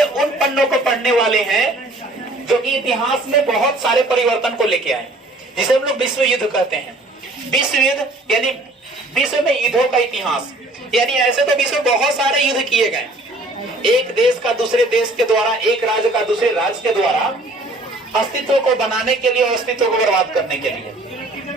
के उन पन्नों को पढ़ने वाले हैं जो कि इतिहास में बहुत सारे परिवर्तन को लेके आए, जिसे हम लोग विश्व युद्ध कहते हैं। विश्व युद्ध यानी विश्व में युद्धों का इतिहास, यानी ऐसे तो विश्व में बहुत सारे युद्ध किए गए, एक देश का दूसरे देश के द्वारा, एक राज्य का दूसरे राज्य के द्वारा अस्तित्व को बनाने के लिए और अस्तित्व को बर्बाद करने के लिए,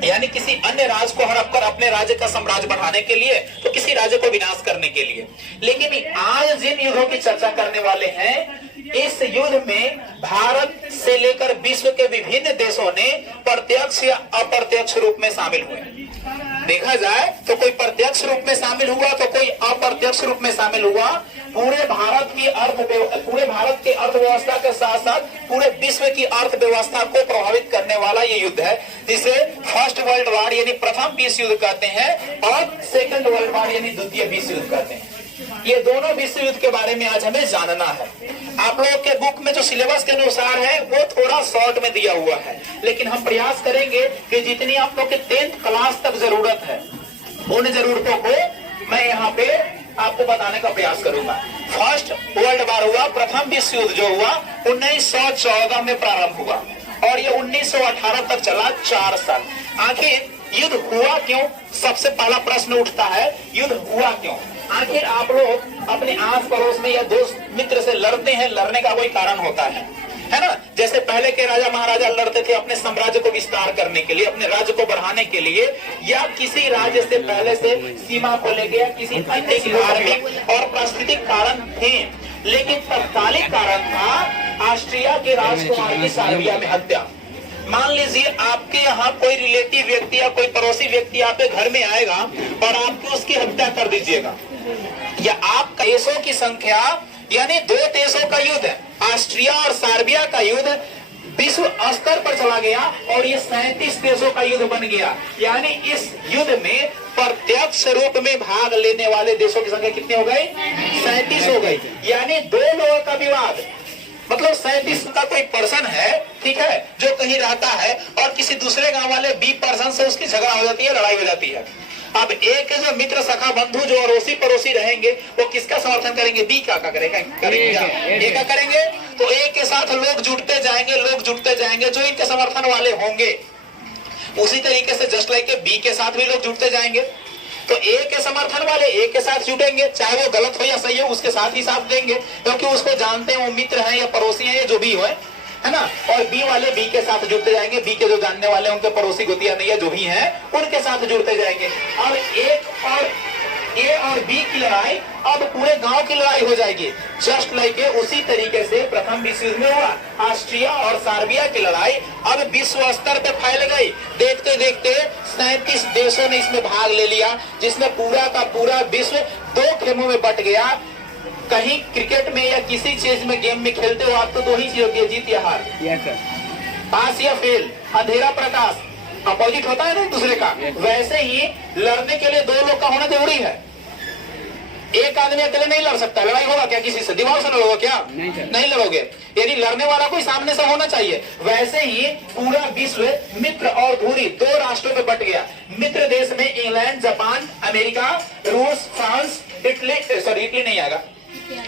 यानी किसी अन्य राज्य को हड़प कर अपने राज्य का साम्राज्य बढ़ाने के लिए, तो किसी राज्य को विनाश करने के लिए। लेकिन आज जिन युद्धों की चर्चा करने वाले हैं, इस युद्ध में भारत से लेकर विश्व के विभिन्न देशों ने प्रत्यक्ष या अप्रत्यक्ष रूप में शामिल हुए। देखा जाए तो कोई प्रत्यक्ष रूप में शामिल हुआ तो कोई अप्रत्यक्ष रूप में शामिल हुआ। पूरे भारत की अर्थव्यवस्था के साथ साथ पूरे विश्व की अर्थव्यवस्था को प्रभावित करने वाला ये युद्ध है, जिसे फर्स्ट वर्ल्ड वॉर यानी प्रथम विश्व युद्ध कहते हैं और सेकंड वर्ल्ड वॉर यानी द्वितीय विश्व युद्ध कहते हैं। ये दोनों विश्व युद्ध के बारे में आज हमें जानना है। आप लोगों के बुक में जो सिलेबस के अनुसार है वो थोड़ा शॉर्ट में दिया हुआ है, लेकिन हम प्रयास करेंगे कि जितनी आप लोग के 10th क्लास तक जरूरत है उन जरूरतों को मैं यहाँ पे आपको बताने का प्रयास करूंगा। फर्स्ट वर्ल्ड वॉर हुआ, प्रथम विश्व युद्ध जो हुआ 1914 में प्रारंभ हुआ और ये 1918 तक चला, 4 साल। आखिर युद्ध हुआ क्यों? सबसे पहला प्रश्न उठता है, युद्ध हुआ क्यों? आखिर आप लोग अपने आस पड़ोस में या दोस्त मित्र से लड़ते हैं, लड़ने का कोई कारण होता है ना? जैसे पहले के राजा महाराजा लड़ते थे अपने साम्राज्य को विस्तार करने के लिए, अपने राज्य को बढ़ाने के लिए, या किसी राज्य से पहले से सीमा को लेकर, या किसी अन्य धार्मिक और प्राकृतिक कारण थे। लेकिन तत्कालिक कारण था ऑस्ट्रिया के राजकुमार की सार्बिया में हत्या। मान लीजिए आपके यहाँ कोई रिलेटिव व्यक्ति या कोई पड़ोसी व्यक्ति आपके घर में आएगा और आपको उसकी हत्या कर दीजिएगा, या आप देशों की संख्या, यानी 2 देशों का युद्ध है, ऑस्ट्रिया और सार्बिया का युद्ध विश्व स्तर पर चला गया और ये 37 देशों का युद्ध बन गया। यानी इस युद्ध में प्रत्यक्ष रूप में भाग लेने वाले देशों की संख्या कितनी हो गई? 37 हो गई। यानी 2 लोगों का विवाद, मतलब 37 का कोई पर्सन है, ठीक है, जो कहीं रहता है और किसी दूसरे गांव वाले बी पर्सन से उसकी झगड़ा हो जाती है, लड़ाई हो जाती है। अब एक जो मित्र सखा बंधु जो अड़ोसी पड़ोसी रहेंगे वो किसका समर्थन करेंगे? बी का करेगा, ए का करेंगे। तो ए के साथ लोग जुटते जाएंगे जो इनके समर्थन वाले होंगे। उसी तरीके से जस्ट लाइक बी के साथ भी लोग जुटते जाएंगे, तो ए के समर्थन वाले ए के साथ जुटेंगे, चाहे वो गलत हो या सही हो उसके साथ ही साथ देंगे, क्योंकि उसको जानते हैं वो मित्र है या पड़ोसी है या जो भी हो, है ना। और बी वाले बी के साथ जुड़ते जाएंगे, बी के जो जानने वाले उनके पड़ोसी गोतिया नहीं है जो भी हैं उनके साथ जुड़ते जाएंगे। और ए और बी की लड़ाई अब पूरे गांव की लड़ाई हो जाएगी, जस्ट लाइक उसी तरीके से प्रथम विश्व युद्ध में हुआ। ऑस्ट्रिया और सार्बिया की लड़ाई अब विश्व स्तर पे फैल गई। देखते देखते 37 देशों ने इसमें भाग ले लिया, जिसमें पूरा का पूरा विश्व 2 खेमों में बट गया। कहीं क्रिकेट में या किसी चीज में गेम में खेलते हो आप तो 2 ही चीज होती है, जीत या हार, पास या फेल, अंधेरा प्रकाश, अपोजिट होता है ना दूसरे का। वैसे ही लड़ने के लिए 2 लोग का होना जरूरी है। एक आदमी अकेले नहीं लड़ सकता। लड़ाई होगा क्या किसी से? दीवार से लड़ोगे क्या? नहीं लड़ोगे। यानी लड़ने वाला कोई सामने से होना चाहिए। वैसे ही पूरा विश्व मित्र और धुरी 2 राष्ट्रों में बट गया। मित्र देश में इंग्लैंड, जापान, अमेरिका, रूस, फ्रांस, इटली नहीं आएगा,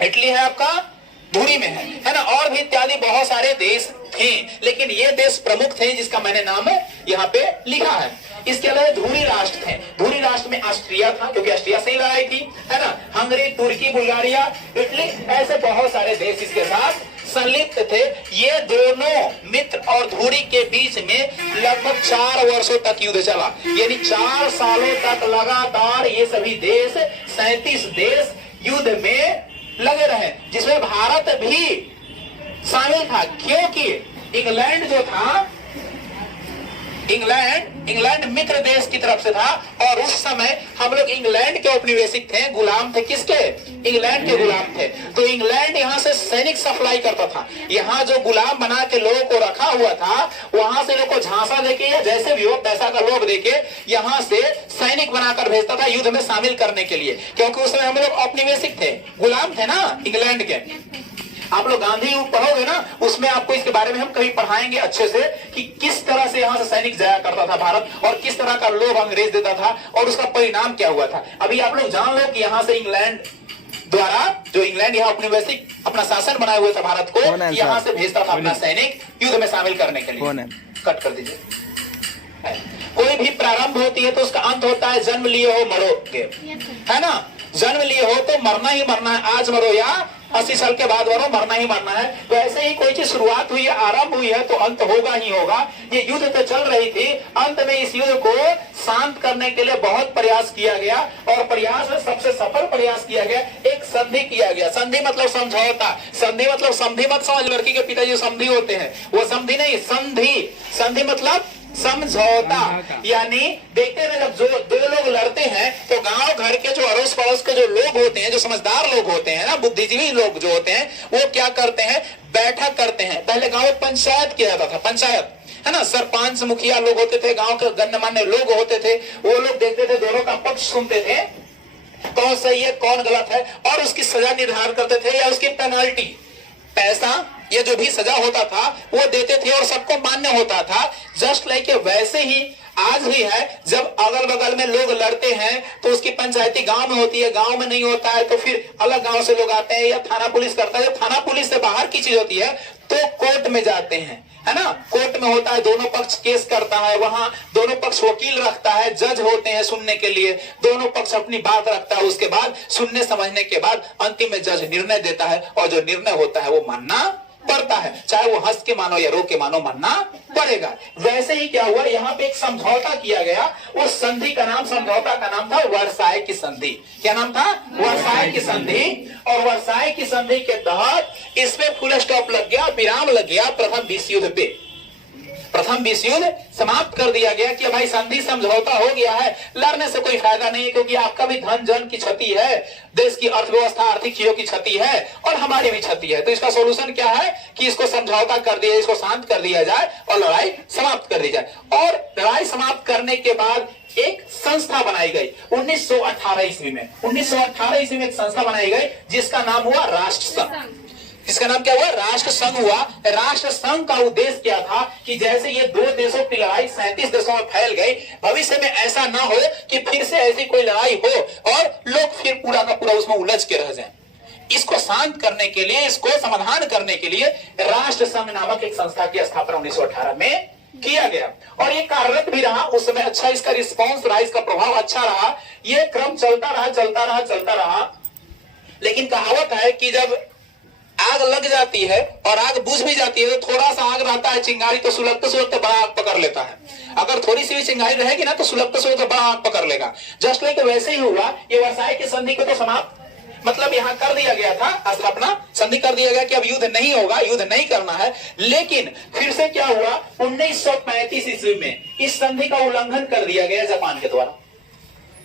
इटली है आपका धुरी में है ना, और भी इत्यादि बहुत सारे देश थे, लेकिन ये देश प्रमुख थे जिसका मैंने नाम यहाँ पे लिखा है। इसके अलावा धुरी राष्ट्र थे। धुरी राष्ट्र में ऑस्ट्रिया था, क्योंकि ऑस्ट्रिया से ही लड़ाई थी, है ना। हंगरी, तुर्की, बुल्गारिया, इटली, ऐसे बहुत सारे देश इसके साथ संलिप्त थे। ये दोनों मित्र और धुरी के बीच में लगभग 4 वर्षों तक युद्ध चला, यानी 4 सालों तक लगातार ये सभी देश 37 देश युद्ध में लगे रहे, जिसमें भारत भी शामिल था। क्योंकि इंग्लैंड जो था, इंग्लैंड मित्र देश की तरफ से था और उस समय हम लोग इंग्लैंड के औपनिवेशिक थे, गुलाम थे। किसके? इंग्लैंड के गुलाम थे। तो इंग्लैंड यहाँ से सैनिक सप्लाई करता था। यहाँ जो गुलाम बना के लोगों को रखा हुआ था वहां से लोगों को झांसा देके या जैसे भी हो पैसा का लोभ देके यहाँ से सैनिक बनाकर भेजता था युद्ध में शामिल करने के लिए, क्योंकि उसमें हम लोग औपनिवेशिक थे, गुलाम थे ना इंग्लैंड के। आप लोग गांधी युग पढ़ोगे ना, उसमें आपको इसके बारे में हम कभी पढ़ाएंगे अच्छे से कि किस तरह से यहाँ से सैनिक जाया करता था भारत और किस तरह का लोभ अंग्रेज देता था और उसका परिणाम क्या हुआ था। अभी आप लोग जान लो कि यहाँ से इंग्लैंड द्वारा जो इंग्लैंड यहाँ औपनिवेशिक अपना शासन बनाए हुए था भारत को, यहाँ से भेजता था अपना सैनिक युद्ध में शामिल करने के लिए। कट कर दीजिए। कोई भी प्रारंभ होती है तो उसका अंत होता है जन्म लिए हो मरोगे, है ना। जन्म लिए हो तो मरना ही मरना है, आज मरो या 80 साल के बाद मरो, मरना ही मरना है। तो ऐसे ही कोई चीज शुरुआत हुई है, आरंभ हुई है तो अंत होगा ही होगा। ये युद्ध तो चल रही थी, अंत में इस युद्ध को शांत करने के लिए बहुत प्रयास किया गया और प्रयास में सबसे सफल प्रयास किया गया, एक संधि किया गया। संधि मतलब समझौता, संधि मतलब समझी मत समझ, लड़की के पिताजी समझी होते हैं, वो समझी नहीं, संधि। संधि मतलब समझौता। यानी देखते हैं जब जो दो लोग लड़ते हैं तो गांव घर के जो अड़ोस पड़ोस के जो लोग होते हैं, जो समझदार लोग होते हैं ना, बुद्धिजीवी लोग जो होते हैं, वो क्या करते हैं, बैठक करते हैं। पहले गांव में पंचायत किया जाता था, पंचायत, है ना। सरपंच मुखिया लोग होते थे, गांव के गणमान्य लोग होते थे, वो लोग देखते थे, दोनों का पक्ष सुनते थे, कौन सही है कौन गलत है, और उसकी सजा निर्धारण करते थे या उसकी पेनाल्टी, पैसा ये जो भी सजा होता था वो देते थे और सबको मान्य होता था। जस्ट लाइक वैसे ही आज भी है, जब अगल बगल में लोग लड़ते हैं तो उसकी पंचायती गांव में होती है, गांव में नहीं होता है तो फिर अलग गांव से लोग आते हैं या थाना पुलिस करता है। थाना पुलिस से बाहर की चीज होती है तो कोर्ट में जाते हैं, है ना। कोर्ट में होता है, दोनों पक्ष केस करता है, वहां दोनों पक्ष वकील रखता है, जज होते हैं सुनने के लिए, दोनों पक्ष अपनी बात रखता है। उसके बाद सुनने समझने के बाद अंतिम में जज निर्णय देता है और जो निर्णय होता है वो मानना पड़ता है, चाहे वो हंस के मानो या रो के मानो, मानना पड़ेगा। वैसे ही क्या हुआ, यहाँ पे एक समझौता किया गया, उस संधि का नाम, समझौता का नाम था वर्साय की संधि। क्या नाम था, वर्साय की संधि। और वर्साय की संधि के तहत इसमें फुल स्टॉप लग गया, विराम लग गया प्रथम विश्व युद्ध पे। प्रथम विश्व युद्ध समाप्त कर दिया गया कि भाई संधि समझौता हो गया है, लड़ने से कोई फायदा नहीं है, क्योंकि आपका भी धन जन की क्षति है, देश की अर्थव्यवस्था आर्थिक चीजों की क्षति है और हमारी भी क्षति है। तो इसका सोल्यूशन क्या है कि इसको समझौता कर दिया, इसको शांत कर दिया जाए और लड़ाई समाप्त कर दी जाए। और लड़ाई समाप्त करने के बाद एक संस्था बनाई गई 1918 ईस्वी में। 1918 ईस्वी में एक संस्था बनाई गई जिसका नाम हुआ राष्ट्र संघ। इसका नाम क्या हुआ, राष्ट्र संघ हुआ। राष्ट्र संघ का उद्देश्य क्या था कि जैसे ये दो देशों की लड़ाई 37 देशों में फैल गई, भविष्य में ऐसा ना हो कि फिर से ऐसी कोई लड़ाई हो और लोग फिर पूरा का पूरा उसमें उलझ के रह जाएं। इसको शांत करने के लिए, इसको समाधान करने के लिए राष्ट्र संघ नामक एक संस्था की स्थापना 1918 में किया गया और ये कार्यरत भी रहा। उस समय अच्छा इसका रिस्पॉन्स रहा, इसका प्रभाव अच्छा रहा। ये क्रम चलता रहा। लेकिन कहावत है कि जब आग लग जाती है और आग बुझ भी जाती है तो थोड़ा सा आग रहता है, चिंगारी तो सुलगते बड़ा आग पकड़ लेता है। अगर थोड़ी सी भी चिंगारी रहेगी ना तो सुलगते बड़ा आग पकड़ लेगा। जस्ट लाइक वैसे ही हुआ, ये वर्साय की संधि को तो समाप्त मतलब यहाँ कर दिया गया था, स्थापना संधि कर दिया गया कि अब युद्ध नहीं होगा, युद्ध नहीं करना है। लेकिन फिर से क्या हुआ, 1935 ईस्वी में इस संधि का उल्लंघन कर दिया गया जापान के द्वारा।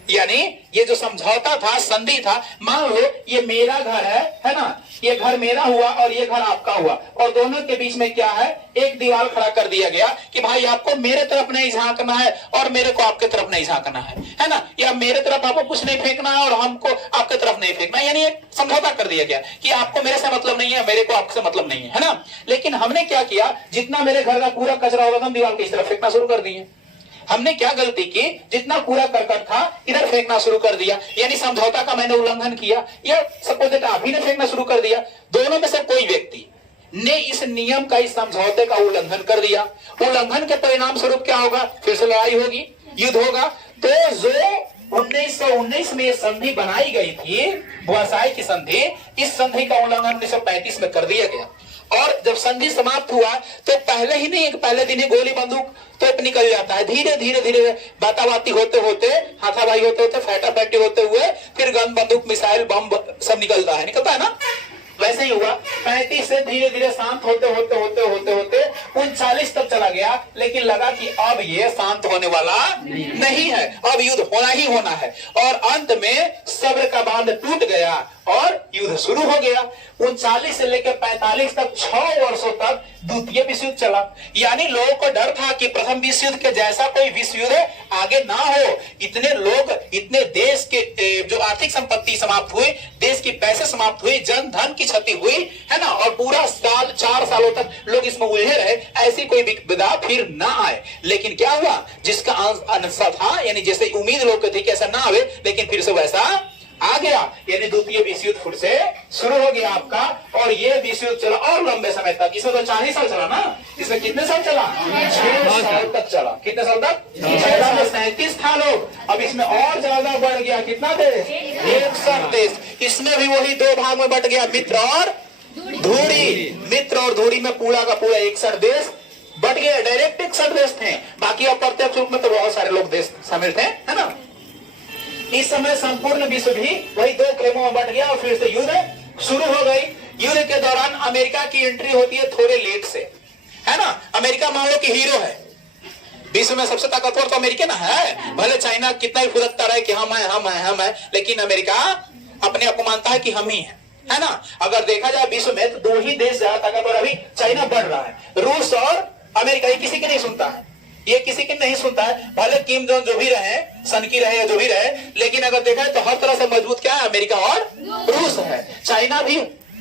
यानी ये जो समझौता था, संधि था, मान लो ये मेरा घर है ना, ये घर मेरा हुआ और ये घर आपका हुआ और दोनों के बीच में क्या है, एक दीवार खड़ा कर दिया गया कि भाई आपको मेरे तरफ नहीं झांकना है और मेरे को आपके तरफ नहीं झांकना है ना, या मेरे तरफ आपको कुछ नहीं फेंकना है और हमको आपके तरफ नहीं फेंकना है। यानी एक समझौता कर दिया गया कि आपको मेरे से मतलब नहीं है, मेरे को आपसे मतलब नहीं है ना। लेकिन हमने क्या किया, जितना मेरे घर का पूरा कचरा होगा हम दीवार की इस तरफ फेंकना शुरू कर दिए। हमने क्या गलती की, जितना कूड़ा करकट था इधर फेंकना शुरू कर दिया, यानी समझौता का मैंने उल्लंघन किया, या सपोज अभी ने फेंकना शुरू कर दिया। दोनों में से कोई व्यक्ति ने इस नियम का, इस समझौते का उल्लंघन कर दिया। उल्लंघन के परिणाम स्वरूप क्या होगा, फिर से लड़ाई होगी, युद्ध होगा। तो जो 1919 में संधि बनाई गई थी, वर्साय की संधि, इस संधि का उल्लंघन 1935 में कर दिया गया। और जब संधि समाप्त हुआ तो पहले ही नहीं, पहले दिन ही गोली बंदूक तो निकल जाता है। धीरे धीरे बाताबाती होते होते, हाथापाई होते होते, फैटाफैटी होते हुए फिर गन बंदूक मिसाइल बम सब निकलता है ना। वैसे ही हुआ, 35 से धीरे धीरे शांत होते होते 39 तक चला गया। लेकिन लगा कि अब ये शांत होने वाला नहीं है, अब युद्ध होना ही होना है। और अंत में सब्र का बांध टूट गया और युद्ध शुरू हो गया। 39 से लेकर 45 तक 6 वर्षों तक द्वितीय विश्व युद्ध चला। यानी लोगों को डर था कि प्रथम विश्व युद्ध के जैसा कोई विश्व युद्ध आगे ना हो। इतने लोग, इतने देश के जो आर्थिक संपत्ति समाप्त हुई, देश की पैसे समाप्त हुई, जन धन की क्षति हुई, है ना। और पूरा साल, 4 सालों तक लोग इसमें उलझे रहे, ऐसी कोई विपदा फिर ना आए। लेकिन क्या हुआ, जिसका अंश था, यानी जैसे उम्मीद लोग की थी कि ऐसा ना आवे, लेकिन फिर से वैसा आ गया, यानी द्वितीय विश्व युद्ध फिर से शुरू हो गया आपका। और ये विश्व युद्ध चला और लंबे समय तक, इसमें तो 40 साल चला ना, इसमें कितने साल चला? 6 साल तक चला। कितने साल तक? 37 था लोग। अब इसमें और ज्यादा बढ़ गया, कितना देश? 61 देश। इसमें भी वही दो भाग में बट गया, मित्र और धूरी। मित्र और धूरी में पूरा का पूरा 61 देश बट गया। डायरेक्ट 61 देश थे, बाकी अप्रत्यक्ष रूप में तो बहुत सारे लोग देश शामिल थे, है ना। इस समय संपूर्ण विश्व भी वही दो प्रेमों में बट गया और फिर से युद्ध शुरू हो गई। युद्ध के दौरान अमेरिका की एंट्री होती है थोड़े लेट से, है ना। अमेरिका मान लो कि हीरो है, विश्व में सबसे ताकतवर तो अमेरिका ना है। भले चाइना कितना भी फुदकता रहे कि हम है, लेकिन अमेरिका अपने आप को मानता है कि हम ही है ना। अगर देखा जाए विश्व में तो 2 ही देश ज्यादा ताकतवर, अभी चाइना बढ़ रहा है, रूस और अमेरिका। ये किसी की नहीं सुनता है, ये किसी की नहीं सुनता है। भले किम जोंग जो भी रहे, सन की रहे या जो भी रहे, लेकिन अगर देखा है तो हर तरह से मजबूत क्या है? अमेरिका और रूस है। चाइना भी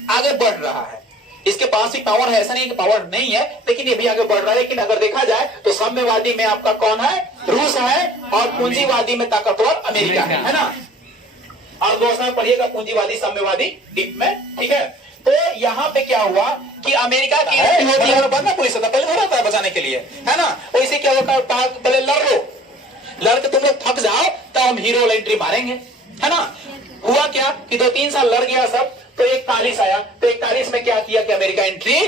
आगे बढ़ रहा है, इसके पास भी पावर है, ऐसा नहीं कि पावर नहीं है, लेकिन ये भी आगे बढ़ रहा है। लेकिन अगर देखा जाए तो साम्यवादी में आपका कौन है? रूस है। और पूंजीवादी में ताकतवर अमेरिका है ना। और दोस्तों में पढ़िएगा पूंजीवादी साम्यवादी डीप में, ठीक है। तो यहाँ पे क्या हुआ कि अमेरिका की एंट्री होती है, बनना पुलिस था पहले हो रहा था बचाने के लिए, है ना। वैसे क्या होगा, पहले लड़ लो, लड़ के तुम लोग थक जाओ तो हम हीरो एंट्री मारेंगे, है ना। हुआ क्या कि 2-3 साल लड़ गया सब, तो 41 आया। तो 41 में क्या किया कि अमेरिका एंट्री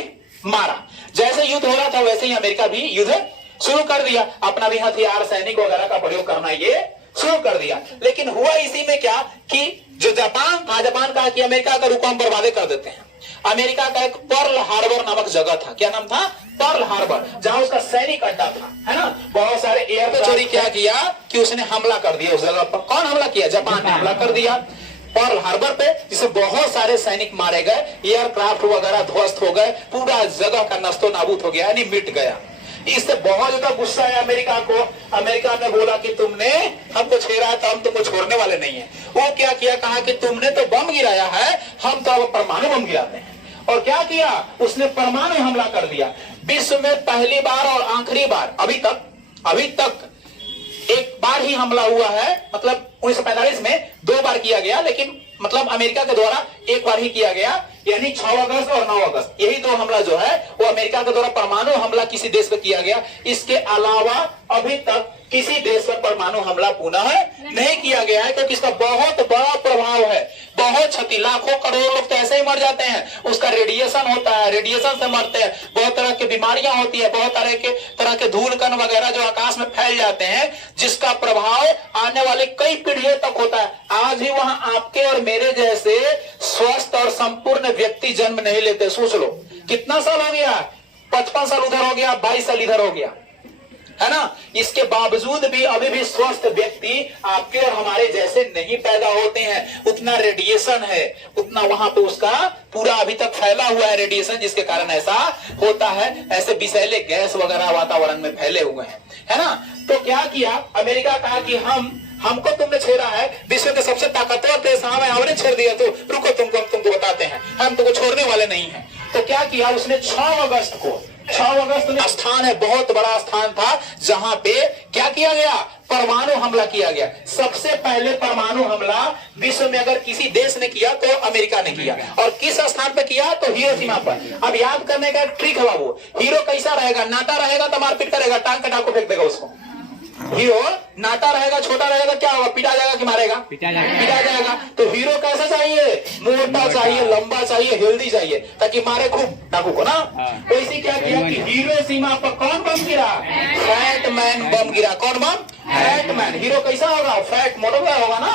मारा। जैसे युद्ध हो रहा था वैसे ही अमेरिका भी युद्ध शुरू कर दिया, अपना भी हथियार सैनिक वगैरह का प्रयोग करना ये शुरू कर दिया। लेकिन हुआ इसी में क्या कि जो जापान था, जापान कहा कि अमेरिका का रुको हम बर्बादे कर देते हैं। अमेरिका का एक पर्ल हार्बर नामक जगह था, क्या नाम था? पर्ल हार्बर, जहां उसका सैनिक अड्डा था, है ना। बहुत सारे एयर चोरी क्या किया कि उसने हमला कर दिया उस जगह पर। कौन हमला किया? जापान ने हमला कर दिया पर्ल हार्बर पे, जिससे बहुत सारे सैनिक मारे गए, एयरक्राफ्ट वगैरह ध्वस्त हो गए, पूरा जगह का नस्तो नाबूद हो गया, यानी मिट गया। इससे बहुत ज्यादा गुस्सा है अमेरिका को। अमेरिका ने बोला कि तुमने हमको छेड़ा है तो हम तुमको छोड़ने वाले नहीं है। वो क्या किया, कहा कि तुमने तो बम गिराया है, हम तो अब परमाणु बम गिराते हैं। और क्या किया, उसने परमाणु हमला कर दिया। विश्व में पहली बार और आखिरी बार अभी तक एक बार ही हमला हुआ है, मतलब 1945 में 2 बार किया गया, लेकिन मतलब अमेरिका के द्वारा एक बार ही किया गया, यानी 6 अगस्त और 9 अगस्त, यही 2 हमला जो है वो अमेरिका के द्वारा परमाणु हमला किसी देश पर किया गया। इसके अलावा अभी तक किसी देश पर परमाणु हमला पुनः नहीं किया गया है, क्योंकि इसका बहुत बड़ा प्रभाव है, बहुत क्षति, लाखों करोड़ लोग तो ऐसे ही मर जाते हैं। उसका रेडिएशन होता है, रेडिएशन से मरते हैं, बहुत तरह की बीमारियां होती है, बहुत तरह के धूल कण वगैरह जो आकाश में फैल जाते हैं, जिसका प्रभाव आने वाले कई पीढ़ियों तक होता है। आज भी वहां आपके और मेरे जैसे स्वस्थ और संपूर्ण व्यक्ति जन्म नहीं लेते। सोच लो कितना साल हो गया, 55 साल उधर हो गया, 22 साल इधर हो गया, है ना। इसके बावजूद भी अभी भी स्वस्थ व्यक्ति आपके और हमारे जैसे नहीं पैदा होते हैं। उतना रेडिएशन है, उतना वहां पे उसका पूरा अभी तक फैला हुआ है रेडिएशन, जिसके कारण ऐसा होता है। ऐसे विषैले गैस वगैरह वातावरण में फैले हुए हैं, है ना। तो क्या किया अमेरिका, कहा कि हमको तुमने छेड़ा है, विश्व के सबसे ताकतवर देश हमने छेड़ दिया, तो रुको तुमको बताते हैं, हम तुमको छोड़ने वाले नहीं हैं। तो क्या किया उसने 6 अगस्त में स्थान है, बहुत बड़ा स्थान था, जहां पे क्या किया गया, परमाणु हमला किया गया। सबसे पहले परमाणु हमला विश्व में अगर किसी देश ने किया तो अमेरिका ने किया। और किस स्थान पे किया, तो हिरोशिमा पर। अब याद करने का ट्रिक है बाबू, हीरो कैसा रहेगा, नाटा रहेगा तो मारपीट करेगा, टांग कटा को फेंक देगा उसको। हीरो नाटा रहेगा, छोटा रहेगा, क्या होगा, पिटा जाएगा कि मारेगा, पिटा जाएगा। तो हीरो कैसा चाहिए, मोटा चाहिए, लंबा चाहिए, हेल्दी चाहिए, ताकि मारे खूब डाकू को ना। तो इसी क्या किया कि हिरोशिमा पर कौन बम गिरा, फैट मैन बम गिरा। कौन बम, फैट मैन। हीरो कैसा होगा, फैट मोटा होगा ना।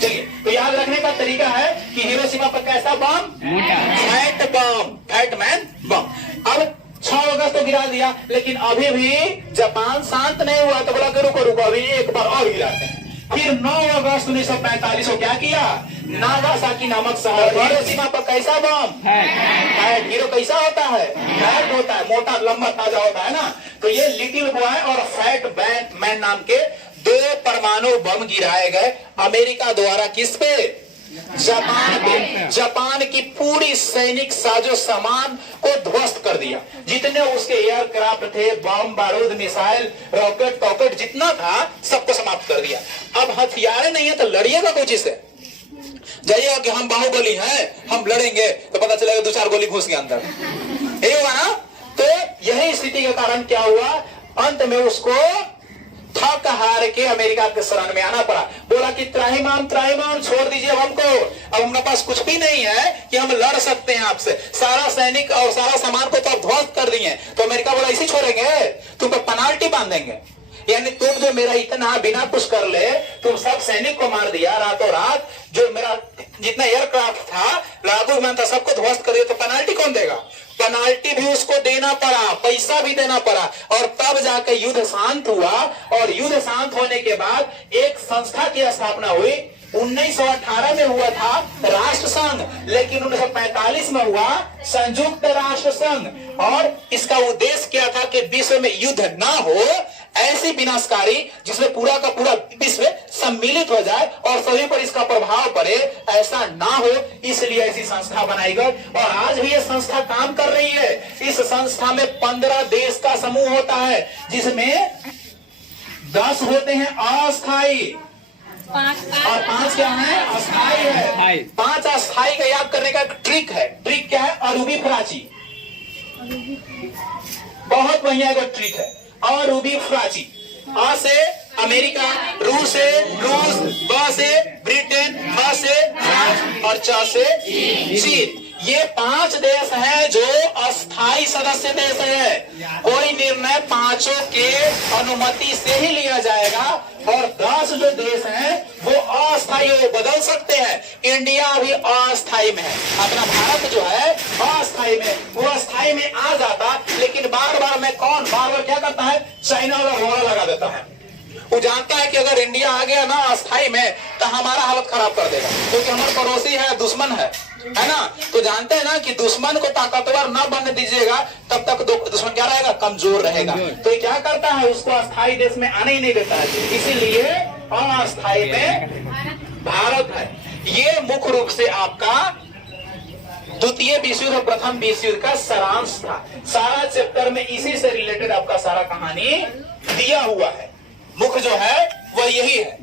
चलिए, तो याद रखने का तरीका है कि हिरोशिमा पर कैसा बम, फैट बम, फैट मैन बम। अब 6 अगस्त तो गिरा दिया, लेकिन अभी भी जापान शांत नहीं हुआ, तो बोला रुको अभी एक बार और गिराते हैं। फिर 9 अगस्त 1945 को क्या किया, नागासाकी नामक शहर, हिरोशिमा पर कैसा बम, फैट। हीरो कैसा होता है, फैट होता है, मोटा लंबा ताजा होता है ना। तो ये लिटिल बॉय और फैट मैन नाम के 2 परमाणु बम गिराए गए अमेरिका द्वारा। किस पे, जापान पे। जापान की पूरी सैनिक साजो सामान को ध्वस्त कर दिया, जितने उसके एयरक्राफ्ट थे, बम बारूद मिसाइल रॉकेट जितना था सबको समाप्त कर दिया। अब हथियार नहीं है तो लड़िएगा कोई चीज से, जाइएगा कि हम बाहुबली हैं, हम लड़ेंगे, तो पता चलेगा 2-4 गोली घुस गया अंदर, यही होगा ना। तो यही स्थिति के कारण क्या हुआ, अंत में उसको थक हार के अमेरिका के शरण में आना पड़ा। बोला कि त्राहिमाम त्राहिमाम छोड़ दीजिए हमको, अब हमारे पास कुछ भी नहीं है कि हम लड़ सकते हैं आपसे, सारा सैनिक और सारा सामान को तो आप ध्वस्त कर दिए। तो अमेरिका बोला इसी छोड़ेंगे, तुमको पेनाल्टी बांध देंगे, यानी तुम जो मेरा इतना बिना कुछ कर ले, तुम सब सैनिक को मार दिया रातों रात, जो मेरा जितना एयरक्राफ्ट था, लड़ाकू विमान था, सबको ध्वस्त कर दिया, तो पेनाल्टी कौन देगा? पेनाल्टी भी उसको देना पड़ा, पैसा भी देना पड़ा, और तब जाकर युद्ध शांत हुआ। और युद्ध शांत होने के बाद एक संस्था की स्थापना हुई। 1918 में हुआ था राष्ट्र संघ, लेकिन 1945 में हुआ संयुक्त राष्ट्र संघ। और इसका उद्देश्य क्या था कि विश्व में युद्ध ना हो, ऐसी विनाशकारी जिसमें पूरा का पूरा विश्व सम्मिलित हो जाए और सभी पर इसका प्रभाव पड़े, ऐसा ना हो, इसलिए ऐसी संस्था बनाई गई। और आज भी ये संस्था काम कर रही है। इस संस्था में 15 देश का समूह होता है, जिसमें 10 होते हैं अस्थायी और 5 क्या है? अस्थायी है। 5 अस्थायी का याद करने का एक ट्रिक है। ट्रिक क्या है? अरूबी फ्राची, बहुत बढ़िया एक ट्रिक है। अरूबी फ्राची, अ से अमेरिका, रू से रूस, ब से ब्रिटेन, फ से फ्रांस और च से चीन। ये 5 देश हैं जो अस्थायी सदस्य देश है। कोई निर्णय 5 के अनुमति से ही लिया जाएगा। और 10 जो देश हैं वो अस्थायी, वो बदल सकते हैं। इंडिया अभी अस्थायी में है, अपना भारत जो है अस्थायी में, वो अस्थायी में आ जाता, लेकिन बार बार में कौन बार बार क्या करता है? चाइना वाला रोड़ा लगा देता है। वो जानता है कि अगर इंडिया आ गया ना अस्थायी में, तो हमारा हालत खराब कर देगा, क्योंकि हमारा पड़ोसी है, दुश्मन है ना। तो जानते हैं ना कि दुश्मन को ताकतवर न बनने दीजिएगा, तब तक दुश्मन क्या रहेगा? कमजोर रहेगा। तो ये क्या करता है? उसको अस्थायी देश में आने ही नहीं देता है। इसीलिए अस्थायी में भारत है। ये मुख्य रूप से आपका द्वितीय विश्व युद्ध और प्रथम विश्व युद्ध का सारांश था। सारा चैप्टर में इसी से रिलेटेड आपका सारा कहानी दिया हुआ है। मुख्य जो है वह यही है।